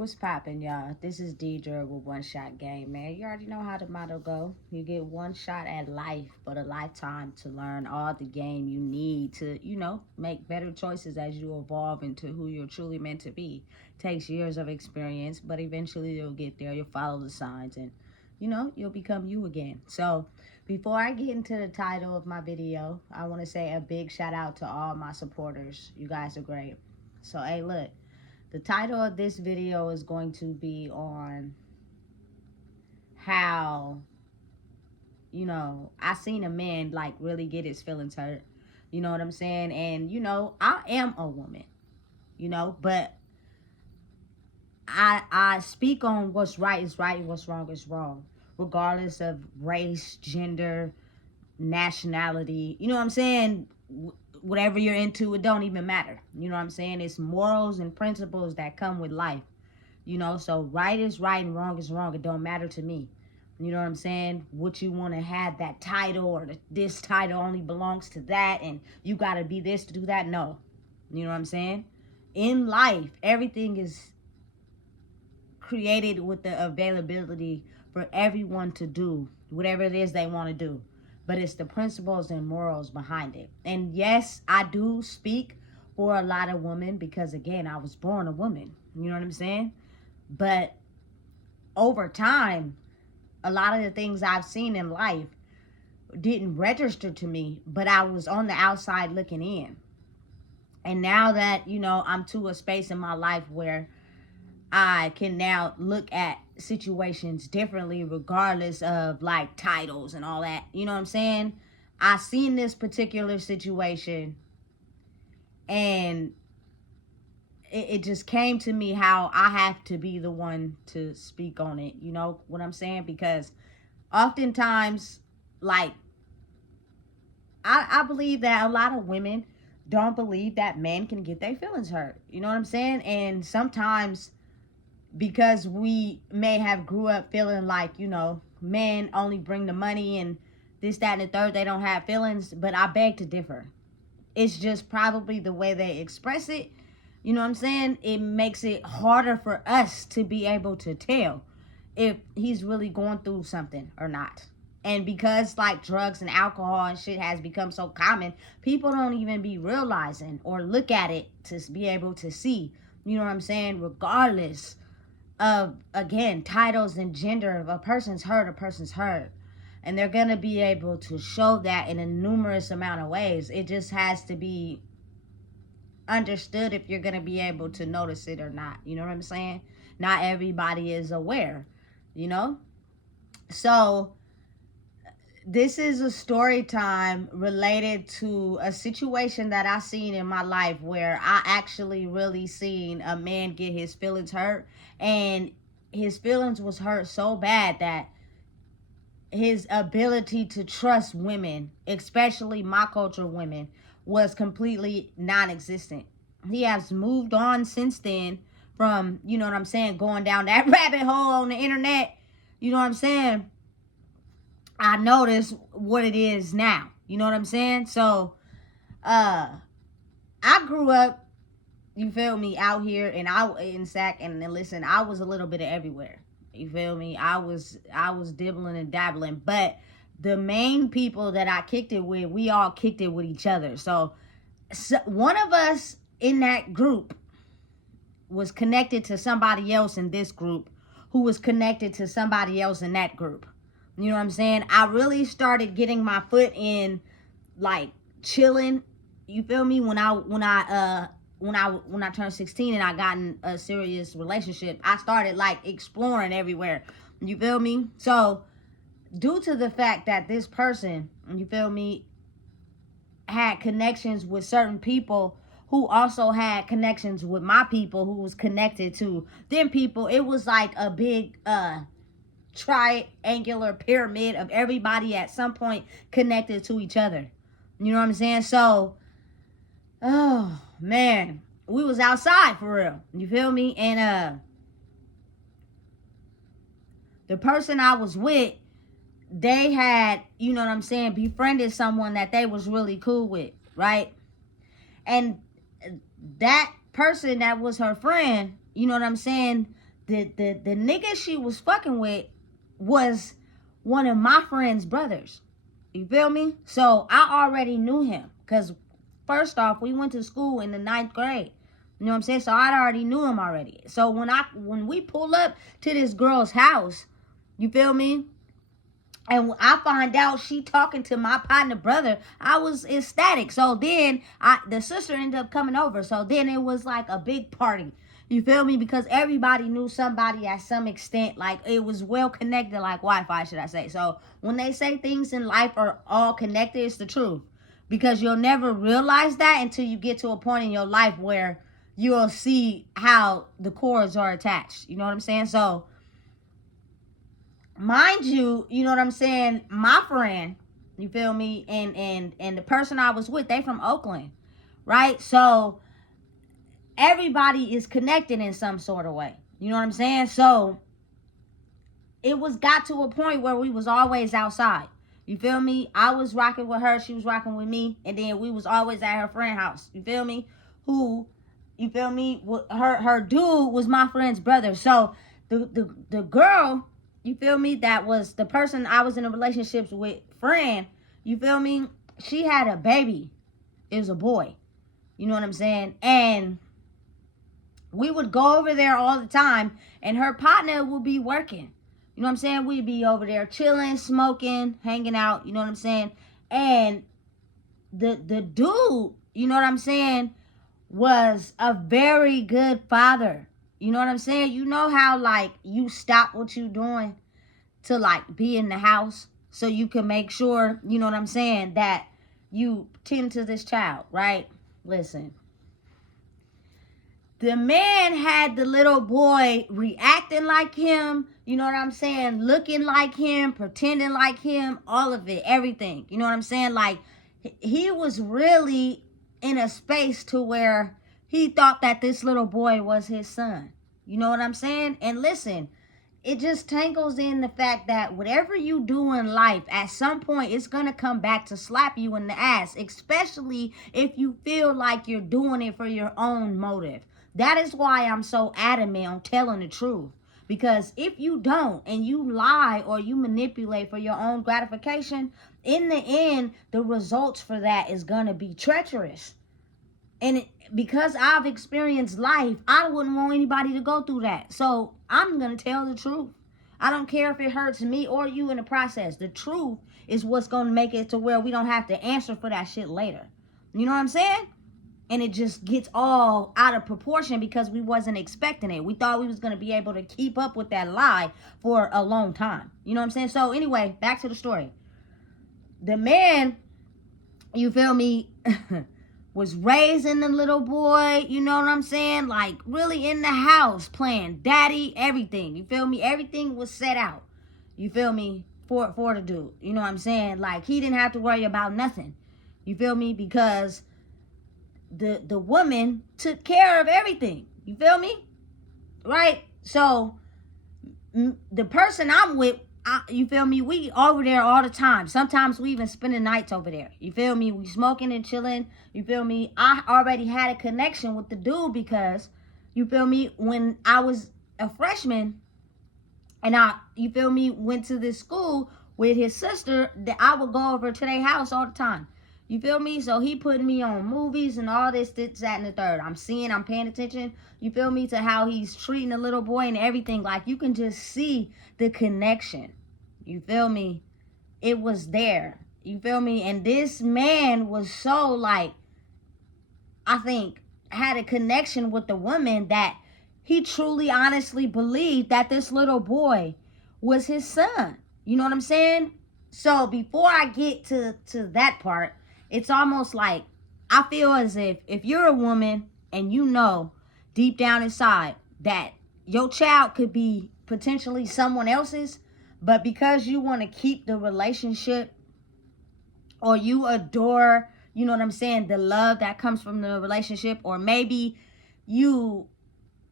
What's poppin', y'all? This is Deidre with One Shot Game, man. You already know how the motto go. You get one shot at life, but a lifetime to learn all the game you need to, make better choices as you evolve into who you're truly meant to be. Takes years of experience, but eventually you'll get there. You'll follow the signs and, you'll become you again. So before I get into the title of my video, I want to say a big shout out to all my supporters. You guys are great. So, hey, look. The title of this video is going to be on how, I seen a man like really get his feelings hurt. You know what I'm saying? And, I am a woman, but I speak on what's right is right and what's wrong is wrong, regardless of race, gender, nationality. You know what I'm saying? Whatever you're into, it don't even matter. You know what I'm saying? It's morals and principles that come with life. So right is right and wrong is wrong. It don't matter to me. You know what I'm saying? What you want to have that title or this title only belongs to that and you got to be this to do that. No. You know what I'm saying? In life, everything is created with the availability for everyone to do whatever it is they want to do. But it's the principles and morals behind it. And yes, I do speak for a lot of women because, again, I was born a woman. You know what I'm saying? But over time, a lot of the things I've seen in life didn't register to me, but I was on the outside looking in. And now that, I'm to a space in my life where I can now look at situations differently regardless of like titles and all that. You know what I'm saying? I seen this particular situation and it just came to me how I have to be the one to speak on it. You know what I'm saying? Because oftentimes, like, I believe that a lot of women don't believe that men can get their feelings hurt. You know what I'm saying? And sometimes because we may have grew up feeling like, men only bring the money and this, that, and the third, they don't have feelings. But I beg to differ. It's just probably the way they express it. You know what I'm saying? It makes it harder for us to be able to tell if he's really going through something or not. And because like drugs and alcohol and shit has become so common, people don't even be realizing or look at it to be able to see, you know what I'm saying, regardless of, again, titles and gender. Of a person's hurt. And they're going to be able to show that in a numerous amount of ways. It just has to be understood if you're going to be able to notice it or not. You know what I'm saying? Not everybody is aware, So this is a story time related to a situation that I seen in my life where I actually really seen a man get his feelings hurt, and his feelings was hurt so bad that his ability to trust women, especially my culture women, was completely non-existent. He has moved on since then from, you know what I'm saying, going down that rabbit hole on the internet. You know what I'm saying? I notice what it is now. You know what I'm saying? So, I grew up, you feel me, out here, and in Sac, and listen, I was a little bit of everywhere. You feel me? I was dibbling and dabbling, but the main people that I kicked it with, we all kicked it with each other. So one of us in that group was connected to somebody else in this group, who was connected to somebody else in that group. You know what I'm saying? I really started getting my foot in, like, chilling. You feel me? When I turned 16 and I got in a serious relationship, I started like exploring everywhere. You feel me? So due to the fact that this person, you feel me, had connections with certain people who also had connections with my people who was connected to them people, it was like a big triangular pyramid of everybody at some point connected to each other. You know what I'm saying? So, oh man, we was outside for real. You feel me? And the person I was with, they had, you know what I'm saying, befriended someone that they was really cool with, right? And that person that was her friend, you know what I'm saying, the nigga she was fucking with was one of my friend's brothers. You feel me? So I already knew him. Because first off, we went to school in the 9th grade. You know what I'm saying? So I already knew him already. So when we pull up to this girl's house, you feel me? And I find out she talking to my partner brother, I was ecstatic. So then the sister ended up coming over. So then it was like a big party. You feel me? Because everybody knew somebody at some extent. Like, it was well connected, like Wi-Fi, should I say. So when they say things in life are all connected, it's the truth. Because you'll never realize that until you get to a point in your life where you'll see how the cords are attached. You know what I'm saying? So mind you, you know what I'm saying, my friend, you feel me, and the person I was with, they from Oakland, right? So everybody is connected in some sort of way. You know what I'm saying? So it got to a point where we was always outside. You feel me? I was rocking with her, she was rocking with me, and then we was always at her friend's house. You feel me? You feel me? Her dude was my friend's brother. So the girl, you feel me, that was the person I was in a relationship with, friend, you feel me, she had a baby. It was a boy. You know what I'm saying? And we would go over there all the time, and her partner would be working. You know what I'm saying? We'd be over there chilling, smoking, hanging out. You know what I'm saying? And the dude, you know what I'm saying, was a very good father. You know what I'm saying? You know how, like, you stop what you doing to, like, be in the house so you can make sure, you know what I'm saying, that you tend to this child, right? Listen. The man had the little boy reacting like him, you know what I'm saying, looking like him, pretending like him, all of it, everything. You know what I'm saying? Like, he was really in a space to where he thought that this little boy was his son. You know what I'm saying? And listen, it just tangles in the fact that whatever you do in life, at some point, it's going to come back to slap you in the ass, especially if you feel like you're doing it for your own motive. That is why I'm so adamant on telling the truth. Because if you don't, and you lie or you manipulate for your own gratification, in the end, the results for that is going to be treacherous. And because I've experienced life, I wouldn't want anybody to go through that. So I'm going to tell the truth. I don't care if it hurts me or you in the process. The truth is what's going to make it to where we don't have to answer for that shit later. You know what I'm saying? And it just gets all out of proportion because we wasn't expecting it. We thought we was going to be able to keep up with that lie for a long time. You know what I'm saying? So anyway, back to the story. The man, you feel me, was raising the little boy, you know what I'm saying? Like, really in the house, playing daddy, everything. You feel me? Everything was set out. You feel me? For the dude. You know what I'm saying? Like, he didn't have to worry about nothing. You feel me? Because the woman took care of everything. You feel me? Right? So the person I'm with, you feel me, we over there all the time. Sometimes we even spend the nights over there. You feel me? We smoking and chilling. You feel me? I already had a connection with the dude because, you feel me, when I was a freshman and you feel me, went to this school with his sister, that I would go over to their house all the time. You feel me? So he putting me on movies and all this, that, and the third. I'm paying attention, you feel me, to how he's treating the little boy and everything. Like, you can just see the connection. You feel me? It was there. You feel me? And this man was so, like, I think, had a connection with the woman that he truly, honestly believed that this little boy was his son. You know what I'm saying? So before I get to that part, it's almost like, I feel as if you're a woman and you know deep down inside that your child could be potentially someone else's, but because you want to keep the relationship, or you adore, you know what I'm saying, the love that comes from the relationship, or maybe you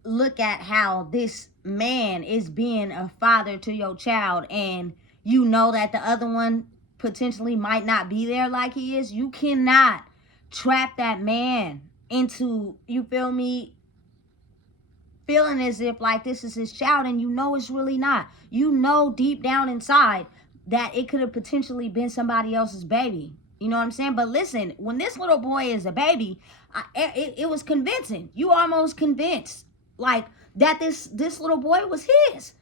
look at how this man is being a father to your child and you know that the other one potentially might not be there like he is, you cannot trap that man into, you feel me, feeling as if like this is his child, and you know it's really not. You know deep down inside that it could have potentially been somebody else's baby. You know what I'm saying? But listen, when this little boy is a baby, it was convincing. You almost convinced like that this little boy was his.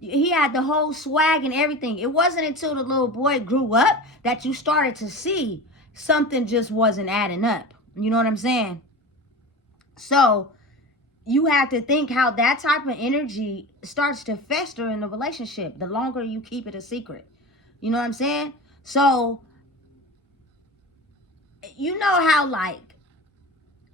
He had the whole swag and everything. It wasn't until the little boy grew up that you started to see something just wasn't adding up. You know what I'm saying? So you have to think how that type of energy starts to fester in the relationship the longer you keep it a secret. You know what I'm saying? So you know how like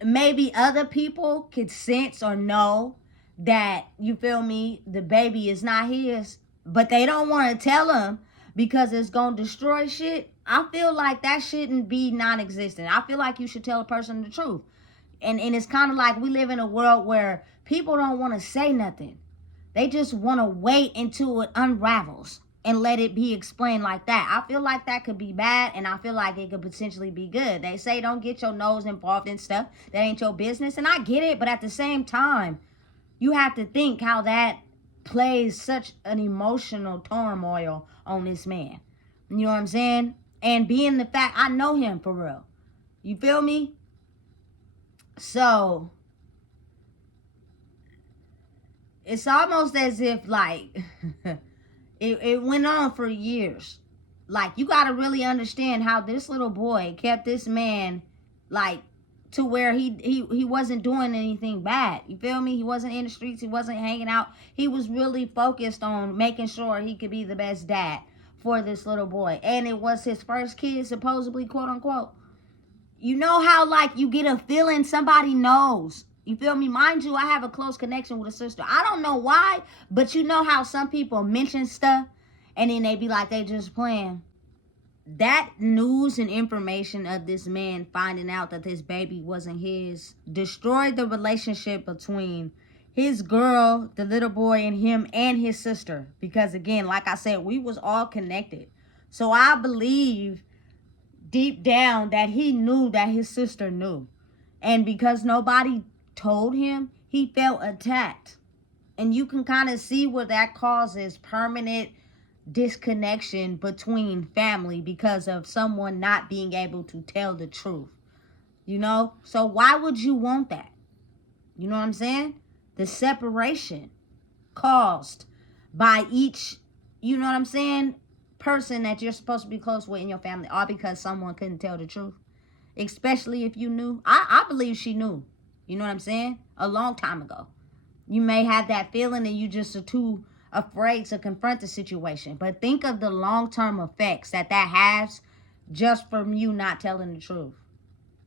maybe other people could sense or know that, you feel me, the baby is not his, but they don't want to tell him because it's gonna destroy shit. I feel like that shouldn't be non-existent. I feel like you should tell a person the truth. And it's kind of like we live in a world where people don't want to say nothing. They just want to wait until it unravels and let it be explained like that. I feel like that could be bad, and I feel like it could potentially be good. They say don't get your nose involved in stuff that ain't your business, and I get it, but at the same time, you have to think how that plays such an emotional turmoil on this man. You know what I'm saying? And being the fact, I know him for real. You feel me? So it's almost as if like it went on for years. Like, you got to really understand how this little boy kept this man like to where he wasn't doing anything bad. You feel me? He wasn't in the streets. He wasn't hanging out. He was really focused on making sure he could be the best dad for this little boy. And it was his first kid, supposedly, quote unquote. You know how like you get a feeling somebody knows. You feel me? Mind you, I have a close connection with a sister. I don't know why, but you know how some people mention stuff and then they be like they just playing. That news and information of this man finding out that this baby wasn't his destroyed the relationship between his girl, the little boy, and him and his sister. Because again, like I said, we was all connected. So I believe deep down that he knew that his sister knew. And because nobody told him, he felt attacked. And you can kind of see where that causes permanent disconnection between family because of someone not being able to tell the truth. You know? So why would you want that? You know what I'm saying? The separation caused by each, you know what I'm saying, person that you're supposed to be close with in your family, all because someone couldn't tell the truth. Especially if you knew. I believe she knew. You know what I'm saying? A long time ago. You may have that feeling and you just are too afraid to confront the situation. But think of the long-term effects that has just from you not telling the truth.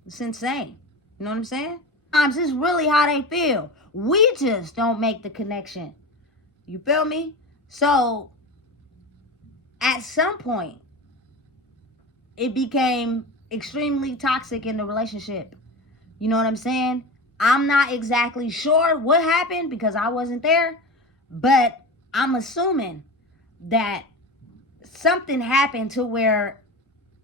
It's insane. You know what I'm saying? Sometimes it's really how they feel. We just don't make the connection. You feel me? So at some point, it became extremely toxic in the relationship. You know what I'm saying? I'm not exactly sure what happened because I wasn't there, but I'm assuming that something happened to where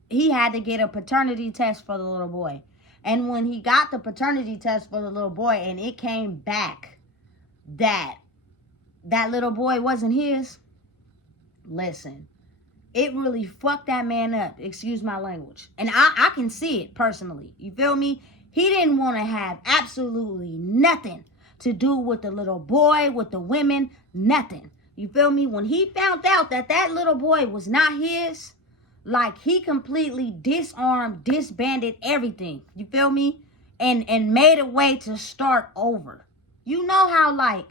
he had to get a paternity test for the little boy. And when he got the paternity test for the little boy and it came back that little boy wasn't his, listen, it really fucked that man up. Excuse my language. And I can see it personally. You feel me? He didn't want to have absolutely nothing to do with the little boy, with the women, nothing. You feel me? When he found out that little boy was not his, like he completely disarmed, disbanded everything. You feel me? And made a way to start over. You know how like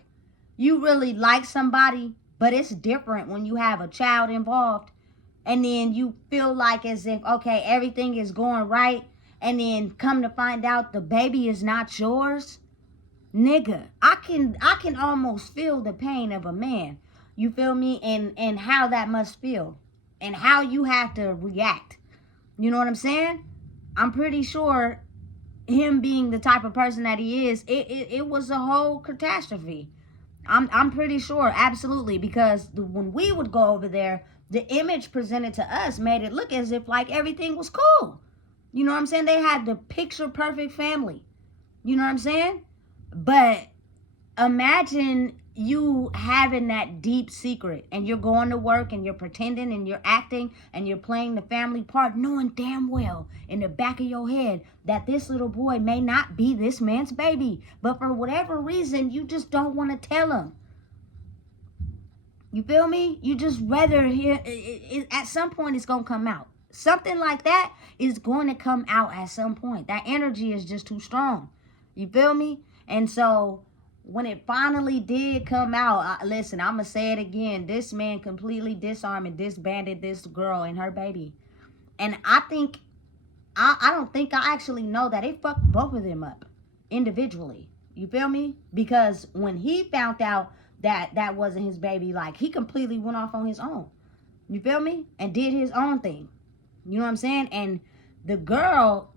you really like somebody, but it's different when you have a child involved. And then you feel like as if, okay, everything is going right. And then come to find out the baby is not yours. Nigga, I can almost feel the pain of a man. You feel me? And how that must feel. And how you have to react. You know what I'm saying? I'm pretty sure him being the type of person that he is, it was a whole catastrophe. I'm pretty sure, absolutely. Because when we would go over there, the image presented to us made it look as if like everything was cool. You know what I'm saying? They had the picture perfect family. You know what I'm saying? But Imagine you having that deep secret and you're going to work and you're pretending and you're acting and you're playing the family part, knowing damn well in the back of your head that this little boy may not be this man's baby, but for whatever reason you just don't want to tell him. You feel me? You just rather hear at some point it's gonna come out. Something like that is going to come out at some point. That energy is just too strong. You feel me? And so when it finally did come out, listen, I'm going to say it again. This man completely disarmed and disbanded this girl and her baby. And I don't think I actually know that it fucked both of them up individually. You feel me? Because when he found out that that wasn't his baby, like, he completely went off on his own. You feel me? And did his own thing. You know what I'm saying? And the girl,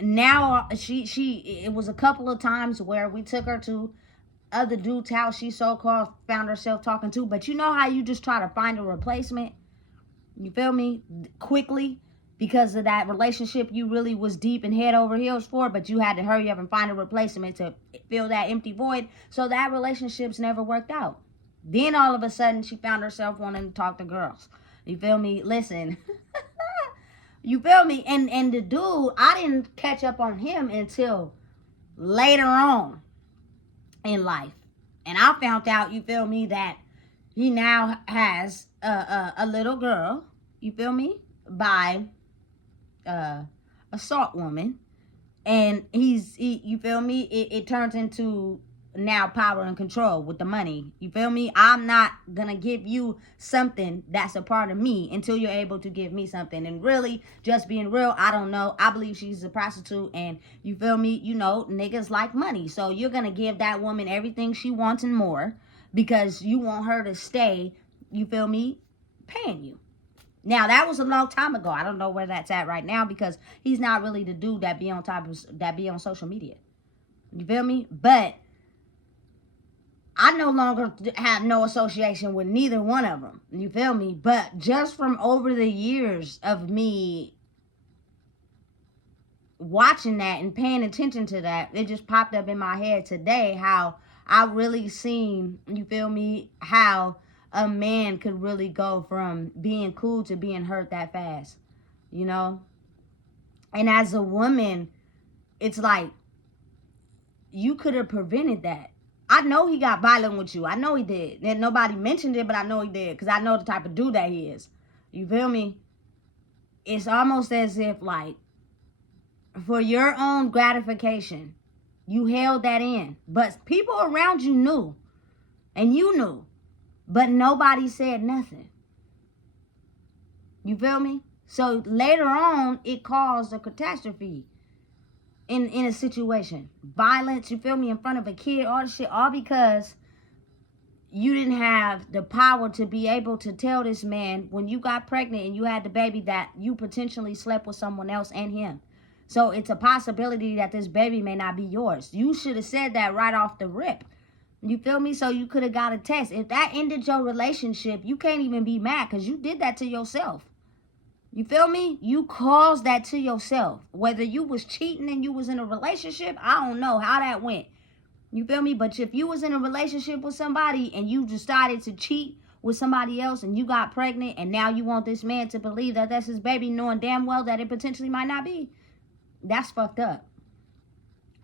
now it was a couple of times where we took her to other dude's house she so-called found herself talking to, but you know how you just try to find a replacement, you feel me, quickly, because of that relationship you really was deep and head over heels for, but you had to hurry up and find a replacement to fill that empty void. So that relationship's never worked out. Then all of a sudden she found herself wanting to talk to girls. You feel me? Listen. You feel me? And the dude, I didn't catch up on him until later on in life. And I found out, you feel me, that he now has a little girl, you feel me, by a salt woman. And you feel me, it turns into now power and control with the money. You feel me? I'm not gonna give you something that's a part of me until you're able to give me something. And really, just being real, I don't know. I believe she's a prostitute, and you feel me, you know, niggas like money. So you're gonna give that woman everything she wants and more because you want her to stay, you feel me, paying you. Now, that was a long time ago. I don't know where that's at right now because he's not really the dude that be on social media. You feel me? But I no longer have no association with neither one of them. You feel me? But just from over the years of me watching that and paying attention to that, it just popped up in my head today how I really seen, you feel me, how a man could really go from being cool to being hurt that fast, you know? And as a woman, it's like, you could have prevented that. I know he got violent with you. I know he did. And nobody mentioned it, but I know he did. Because I know the type of dude that he is. You feel me? It's almost as if, like, for your own gratification, you held that in. But people around you knew. And you knew. But nobody said nothing. You feel me? So later on, it caused a catastrophe. In a situation, violence, you feel me, in front of a kid, all this shit, all because you didn't have the power to be able to tell this man when you got pregnant and you had the baby that you potentially slept with someone else and him. So it's a possibility that this baby may not be yours. You should have said that right off the rip. You feel me? So you could have got a test. If that ended your relationship, you can't even be mad because you did that to yourself. You feel me? You caused that to yourself. Whether you was cheating and you was in a relationship, I don't know how that went. You feel me? But if you was in a relationship with somebody and you decided to cheat with somebody else and you got pregnant and now you want this man to believe that that's his baby, knowing damn well that it potentially might not be, that's fucked up.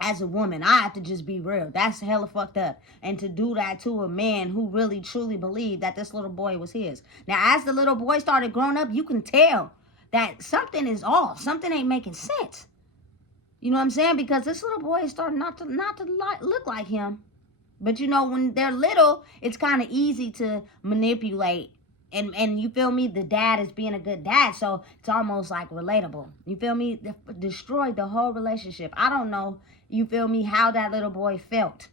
As a woman, I have to just be real. That's hella fucked up. And to do that to a man who really truly believed that this little boy was his. Now, as the little boy started growing up, you can tell that something is off. Something ain't making sense. You know what I'm saying? Because this little boy is starting not to look like him. But you know, when they're little, it's kind of easy to manipulate. And you feel me? The dad is being a good dad. So it's almost like relatable. You feel me? Destroyed the whole relationship. I don't know, you feel me, how that little boy felt.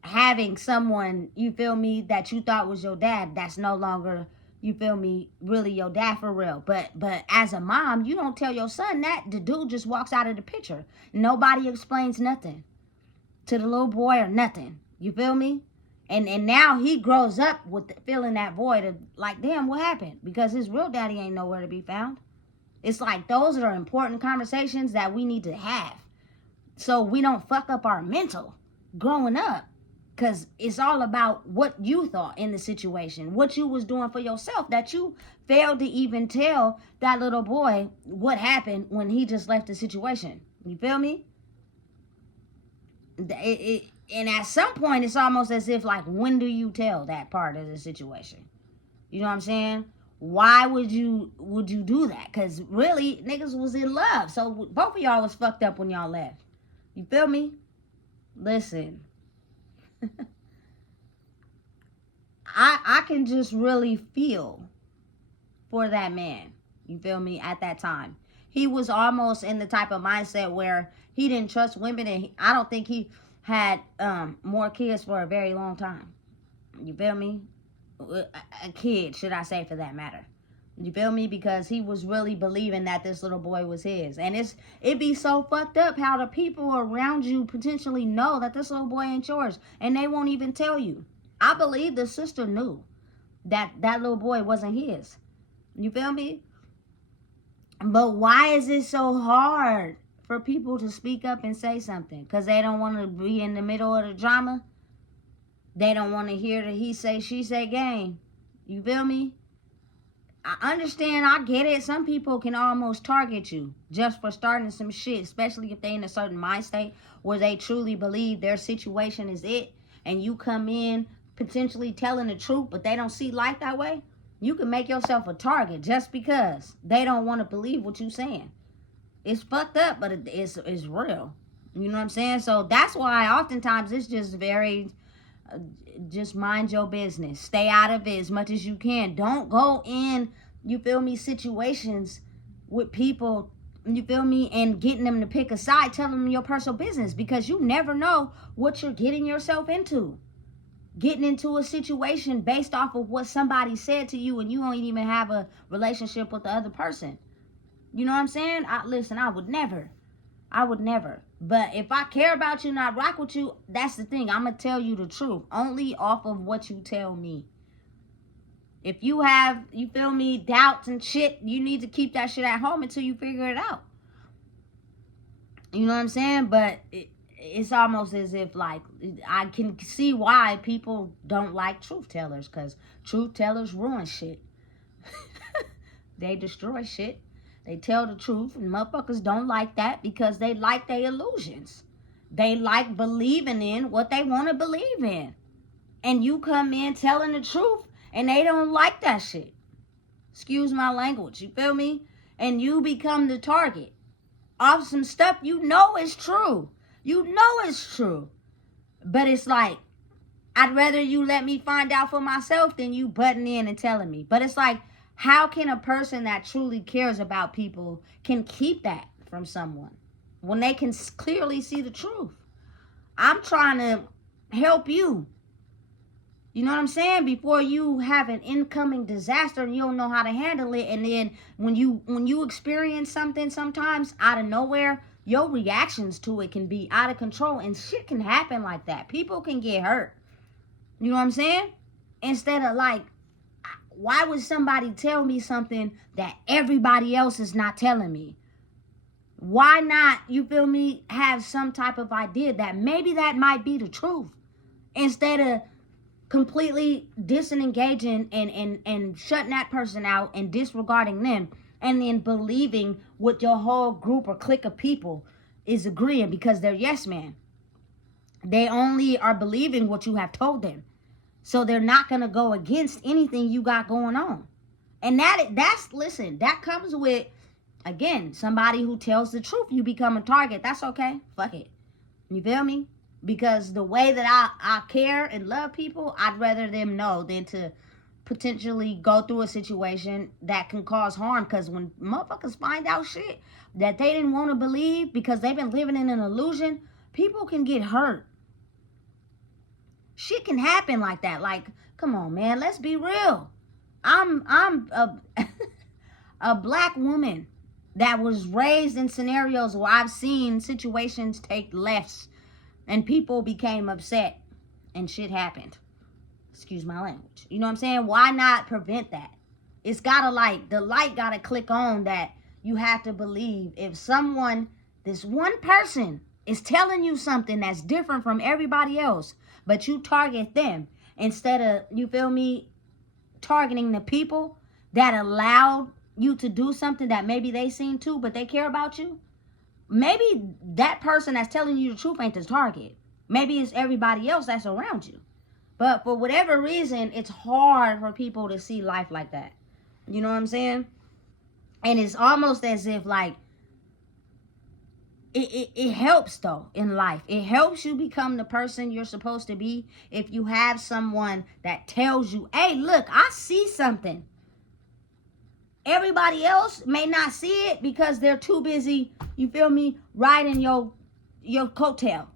Having someone, you feel me, that you thought was your dad, that's no longer, you feel me, really your dad for real. But as a mom, you don't tell your son that. The dude just walks out of the picture. Nobody explains nothing to the little boy or nothing. You feel me? And now he grows up with feeling that void of like, damn, what happened? Because his real daddy ain't nowhere to be found. It's like those are important conversations that we need to have. So we don't fuck up our mental. growing up. Because it's all about what you thought in the situation, what you was doing for yourself, that you failed to even tell that little boy what happened when he just left the situation. You feel me? And at some point, it's almost as if, like, when do you tell that part of the situation? You know what I'm saying? Why would you do that? Because really, niggas was in love. So both of y'all was fucked up when y'all left. You feel me? Listen. I can just really feel for that man. You feel me? At that time, he was almost in the type of mindset where he didn't trust women, and I don't think he had more kids for a very long time. You feel me? A kid, should I say, for that matter. You feel me? Because he was really believing that this little boy was his. And it be so fucked up how the people around you potentially know that this little boy ain't yours, and they won't even tell you. I believe the sister knew that that little boy wasn't his. You feel me? But why is it so hard for people to speak up and say something? Because they don't want to be in the middle of the drama. They don't want to hear the he say, she say game. You feel me? I understand, I get it. Some people can almost target you just for starting some shit, especially if they in a certain mind state where they truly believe their situation is it, and you come in potentially telling the truth, but they don't see life that way. You can make yourself a target just because they don't want to believe what you're saying. It's fucked up, but it's real. You know what I'm saying? So that's why oftentimes it's just very, just mind your business. Stay out of it as much as you can. Don't go in, you feel me, situations with people, you feel me, and getting them to pick a side, telling them your personal business, because you never know what you're getting yourself into. Getting into a situation based off of what somebody said to you, and you don't even have a relationship with the other person. You know what I'm saying? Listen, I would never. But if I care about you and I rock with you, that's the thing. I'm going to tell you the truth. Only off of what you tell me. If you have, you feel me, doubts and shit, you need to keep that shit at home until you figure it out. You know what I'm saying? But it's almost as if, like, I can see why people don't like truth tellers, because truth tellers ruin shit. They destroy shit. They tell the truth, and motherfuckers don't like that because they like their illusions. They like believing in what they want to believe in. And you come in telling the truth, and they don't like that shit. Excuse my language, you feel me? And you become the target of some stuff you know is true. You know it's true. But it's like, I'd rather you let me find out for myself than you butting in and telling me. But it's like, how can a person that truly cares about people can keep that from someone when they can clearly see the truth? I'm trying to help you. You know what I'm saying? Before you have an incoming disaster and you don't know how to handle it, and then when you experience something sometimes out of nowhere, your reactions to it can be out of control, and shit can happen like that. People can get hurt. You know what I'm saying? Instead of, like, why would somebody tell me something that everybody else is not telling me? Why not, you feel me, have some type of idea that maybe that might be the truth, instead of completely disengaging and shutting that person out and disregarding them, and then believing what your whole group or clique of people is agreeing because they're yes men. They only are believing what you have told them. So they're not going to go against anything you got going on. And listen, that comes with, again, somebody who tells the truth. You become a target. That's okay. Fuck it. You feel me? Because the way that I care and love people, I'd rather them know than to potentially go through a situation that can cause harm. Because when motherfuckers find out shit that they didn't want to believe because they've been living in an illusion, people can get hurt. Shit can happen like that. Like, come on, man, let's be real. I'm a black woman that was raised in scenarios where I've seen situations take lefts and people became upset and shit happened. Excuse my language. You know what I'm saying? Why not prevent that? It's gotta, like, the light gotta click on that you have to believe if someone, this one person is telling you something that's different from everybody else, but you target them instead of, you feel me, targeting the people that allowed you to do something that maybe they seen too, but they care about you. Maybe that person that's telling you the truth ain't the target. Maybe it's everybody else that's around you. But for whatever reason, it's hard for people to see life like that. You know what I'm saying? And it's almost as if like it helps though in life. It helps you become the person you're supposed to be if you have someone that tells you, hey, look, I see something. Everybody else may not see it because they're too busy, you feel me, riding your coattail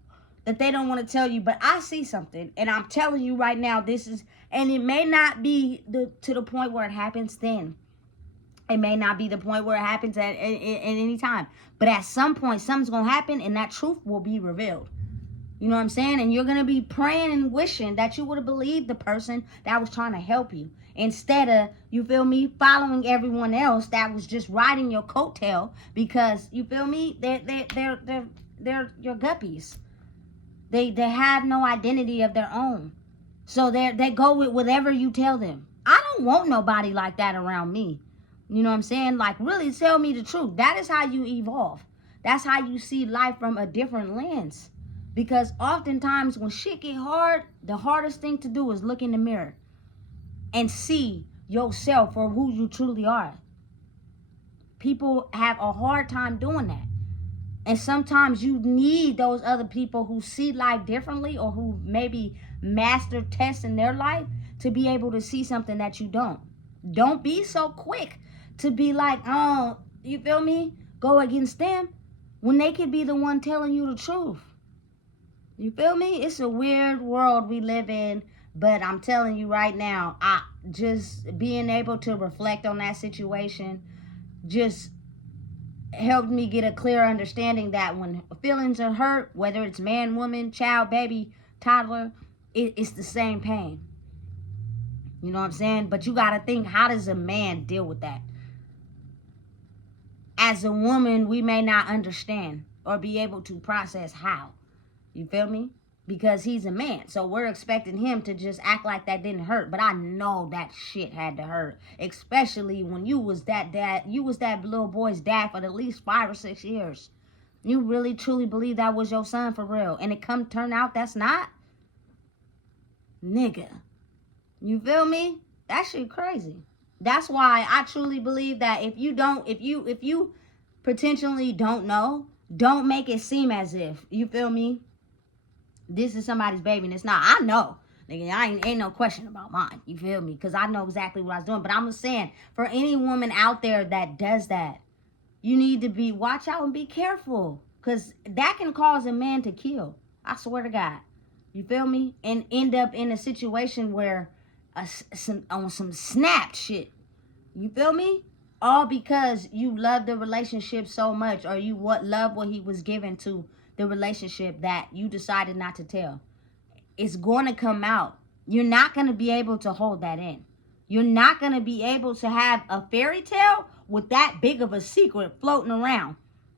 that they don't want to tell you. But I see something, and I'm telling you right now, this is, and it may not be to the point where it happens then. It may not be the point where it happens at any time. But at some point, something's going to happen, and that truth will be revealed. You know what I'm saying? And you're going to be praying and wishing that you would have believed the person that was trying to help you. Instead of, you feel me, following everyone else that was just riding your coattail because, you feel me, they're your guppies. They have no identity of their own. So they go with whatever you tell them. I don't want nobody like that around me. You know what I'm saying? Like, really tell me the truth. That is how you evolve. That's how you see life from a different lens. Because oftentimes when shit get hard, the hardest thing to do is look in the mirror and see yourself for who you truly are. People have a hard time doing that. And sometimes you need those other people who see life differently or who maybe master tests in their life to be able to see something that you don't. Don't be so quick to be like, oh, you feel me? Go against them when they could be the one telling you the truth. You feel me? It's a weird world we live in, but I'm telling you right now, I just being able to reflect on that situation just helped me get a clear understanding that when feelings are hurt, whether it's man, woman, child, baby, toddler, it's the same pain. You know what I'm saying? But you got to think, how does a man deal with that? As a woman, we may not understand or be able to process how. You feel me? Because he's a man. So we're expecting him to just act like that didn't hurt. But I know that shit had to hurt. Especially when you was that dad. You was that little boy's dad for at least 5 or 6 years. You really truly believe that was your son for real. And it turn out that's not? Nigga. You feel me? That shit crazy. That's why I truly believe that if you potentially don't know, don't make it seem as if, you feel me, this is somebody's baby and it's not. I know. Nigga, ain't no question about mine. You feel me? Because I know exactly what I was doing. But I'm just saying, for any woman out there that does that, you need to watch out and be careful. Because that can cause a man to kill. I swear to God. You feel me? And end up in a situation where on some snap shit. You feel me? All because you love the relationship so much, or you love what he was given to the relationship that you decided not to tell. It's going to come out. You're not going to be able to hold that in. You're not going to be able to have a fairy tale with that big of a secret floating around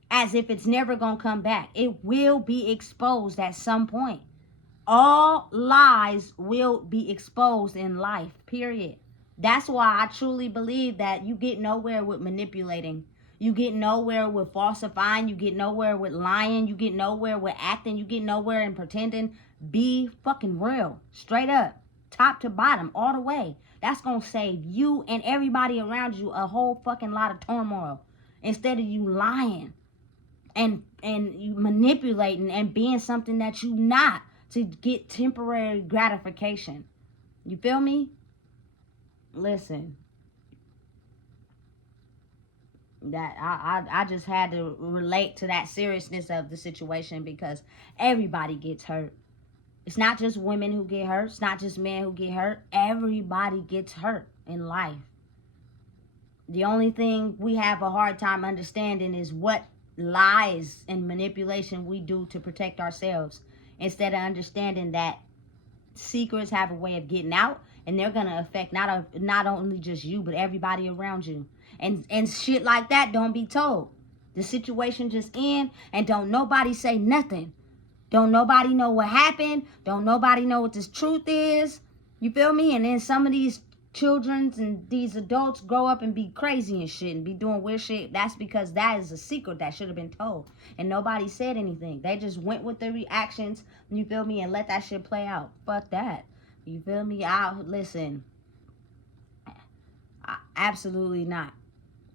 as if it's never going to come back. It will be exposed at some point. All lies will be exposed in life, period. That's why I truly believe that you get nowhere with manipulating. You get nowhere with falsifying. You get nowhere with lying. You get nowhere with acting. You get nowhere in pretending. Be fucking real. Straight up. Top to bottom. All the way. That's going to save you and everybody around you a whole fucking lot of turmoil. Instead of you lying and you manipulating and being something that you not, to get temporary gratification. You feel me? Listen. That I just had to relate to that seriousness of the situation because everybody gets hurt. It's not just women who get hurt. It's not just men who get hurt. Everybody gets hurt in life. The only thing we have a hard time understanding is what lies and manipulation we do to protect ourselves, instead of understanding that secrets have a way of getting out, and they're going to affect not only just you, but everybody around you. And shit like that don't be told. The situation just end and don't nobody say nothing. Don't nobody know what happened. Don't nobody know what this truth is. You feel me? And then some of these children and these adults grow up and be crazy and shit and be doing weird shit. That's because that is a secret that should have been told. And nobody said anything. They just went with the reactions, you feel me, and let that shit play out. Fuck that. You feel me? Listen, absolutely not.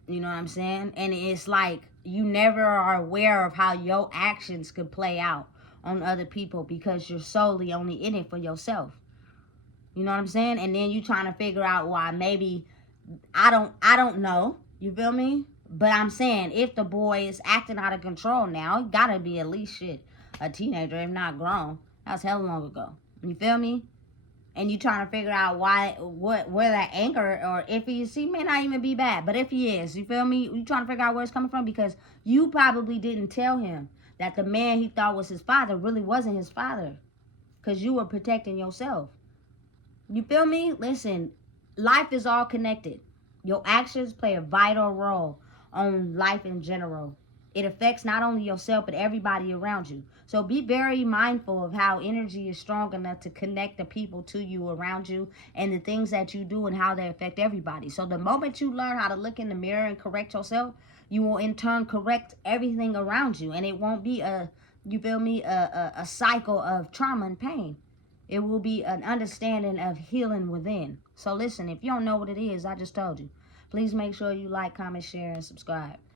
You know what I'm saying? And it's like you never are aware of how your actions could play out on other people because you're solely only in it for yourself. You know what I'm saying? And then you trying to figure out why maybe I don't know. You feel me? But I'm saying if the boy is acting out of control now, it gotta be at least shit a teenager, if not grown. That was hell long ago. You feel me? And you trying to figure out where that anger, or if he may not even be bad, but if he is, you feel me? You trying to figure out where it's coming from because you probably didn't tell him that the man he thought was his father really wasn't his father because you were protecting yourself. You feel me? Listen, life is all connected. Your actions play a vital role on life in general. It affects not only yourself, but everybody around you. So be very mindful of how energy is strong enough to connect the people to you around you and the things that you do and how they affect everybody. So the moment you learn how to look in the mirror and correct yourself, you will in turn correct everything around you. And it won't be you feel me, a cycle of trauma and pain. It will be an understanding of healing within. So listen, if you don't know what it is, I just told you. Please make sure you like, comment, share, and subscribe.